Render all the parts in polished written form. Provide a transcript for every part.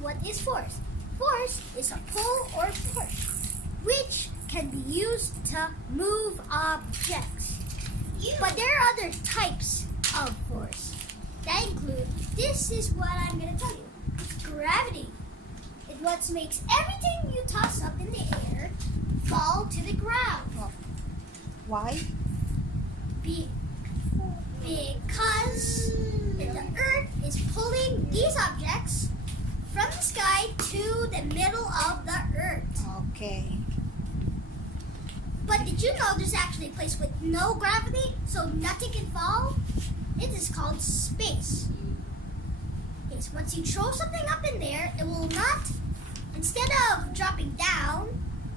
what is force. Force is a pull or push, which can be used to move objects. But there are other types of force that include, this is what I'm going to tell you, gravity. It's what makes everything you toss up in the air fall to the ground. Why? Because the earth is pulling these objects from the sky to the middle of the earth. Okay. But did you know there's actually a place with no gravity, so nothing can fall? It is called space. Yes, once you throw something up in there, it will not, instead of dropping down,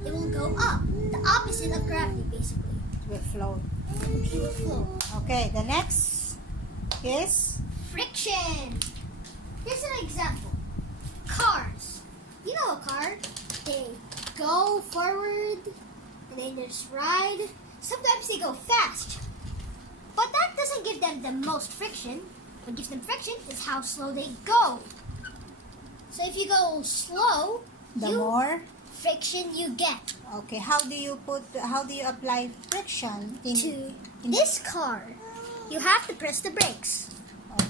it will go up. The opposite of gravity, basically. Will float. It will float. Okay, the next is Friction. Here's an example. Cars. You know a car? They go forward and then they just ride. Sometimes they go fast. But that doesn't give them the most friction. What gives them friction is how slow they go. So if you go slow, the more. friction you get. Okay, how do you apply friction To this car, you have to press the brakes.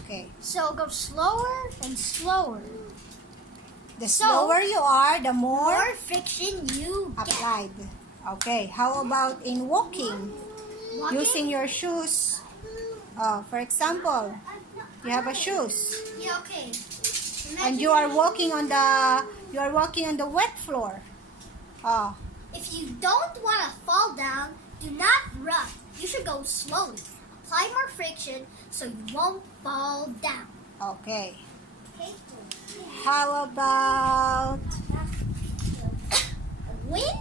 Okay. So go slower and slower. The slower you are, the more More friction you get. applied. Okay, how about in walking? Walking? Using your shoes. For example, you have a shoes Yeah, okay. and you are walking on the wet floor. If you don't want to fall down, do not run. You should go slowly. Apply more friction so you won't fall down. Okay. Okay? How about Wind?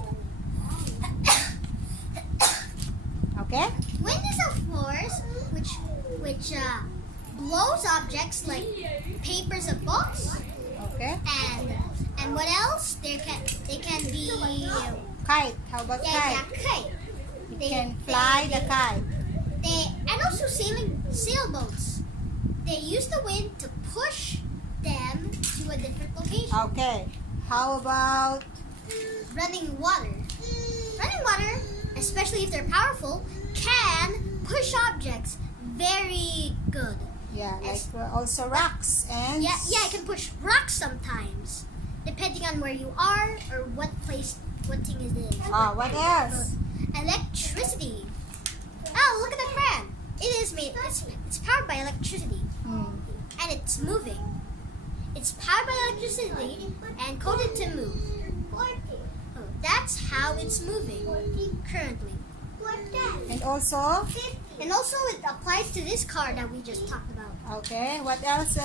okay? Wind is a force which blows objects like papers and books. Okay. And what else? They can be Kite. How about kite? kite. You can fly the kite. And also sailboats. They use the wind to push them to a different location. Okay. How about Running water. Running water, especially if they're powerful, can push objects very good. like also rocks and Yeah, it can push rocks sometimes, depending on where you are or what thing it is. what else? Electricity. Oh, look at the fan. It's powered by electricity, and it's moving. It's powered by electricity and coded to move. Oh, that's how it's moving currently. And also It applies to this car that we just talked about. okay, what else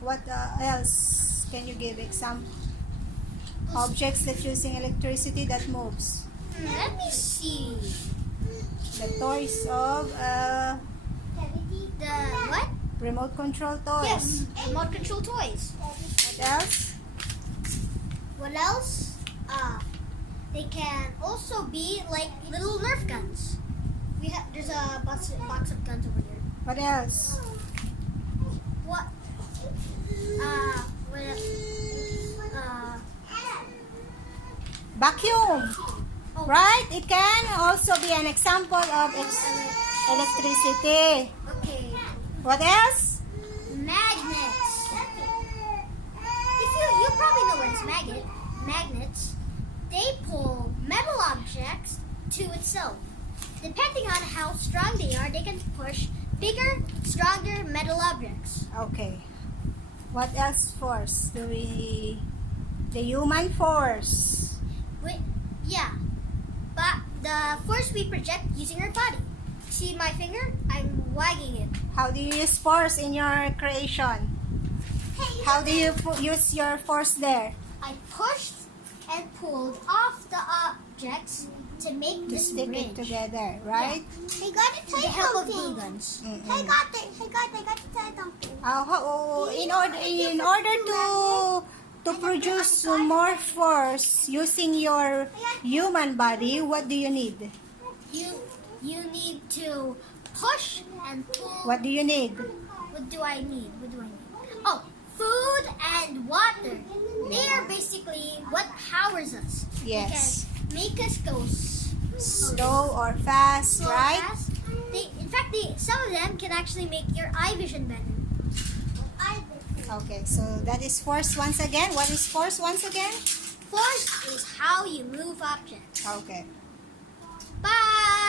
what else can you give example? Objects that using electricity that moves. Let me see. The toys of The what? remote control toys. Yes, remote control toys. What else? What else? They can also be like little Nerf guns. There's a box of guns over here. What else? What? What else? Vacuum. Oh, Right? It can also be an example of electricity. Okay. What else? Magnets. You probably know what is magnets. They pull metal objects to itself. Depending on how strong they are, they can push bigger, stronger metal objects. Okay. What else force do we... The human force. Yeah, but the force we project using our body. See my finger? I'm wagging it. How do you use force in your creation? How do you use your force there? I pushed and pulled off the objects to make To this stick bridge. it together, right? I got to tell something. Glue guns. Mm-mm. got to tell something. In order to produce more force using your human body, what do you need? You need to push and pull. What do you need? What do I need? Oh, food and water. They are basically what powers us. Yes. They can make us go Slow or fast, slow or right? fast. In fact, some of them can actually make your eye vision better. Okay, so that is force once again. What is force once again? Force is how you move objects. Okay. Bye!